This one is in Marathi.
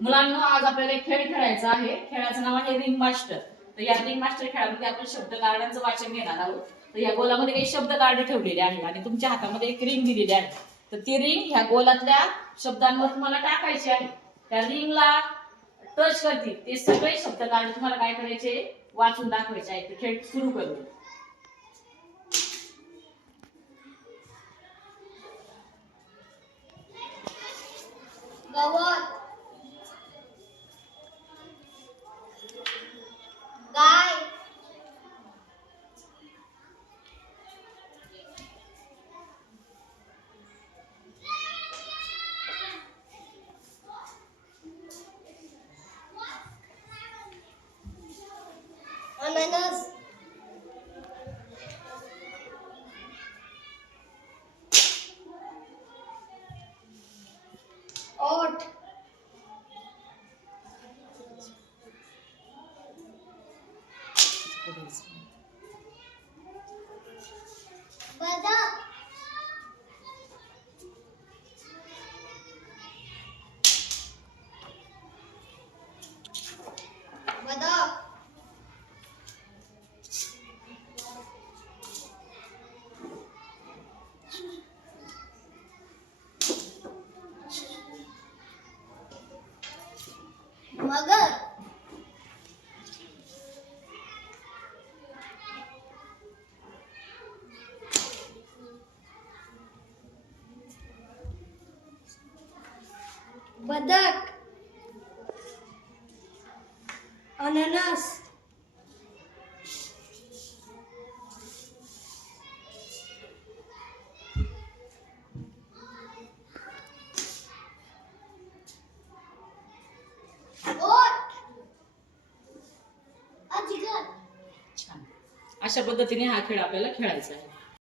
मुलांना आज आपल्याला एक खेळ खेळायचा आहे. खेळाचं नाव आहे रिंग मास्टर. तर या रिंग मास्टर खेळामध्ये आपण शब्द कार्डांचं वाचन घेणार आहोत. तर या गोलामध्ये काही शब्द कार्ड ठेवलेले आहे आणि तुमच्या हातामध्ये एक रिंग दिलेली आहे. तर ती रिंग ह्या गोलातल्या शब्दांवर तुम्हाला टाकायची आहे. त्या रिंगला टच करतील ते सगळे शब्द कार्ड तुम्हाला काय करायचे, वाचून दाखवायचे आहे. खेळ सुरू करू. गवत, गाय, अननस, ओट, बदक, बदक, मगर, बदक, अननस, ओट, अजगर. छान. अशा पद्धतीने हा खेळ आपल्याला खेळायचा आहे.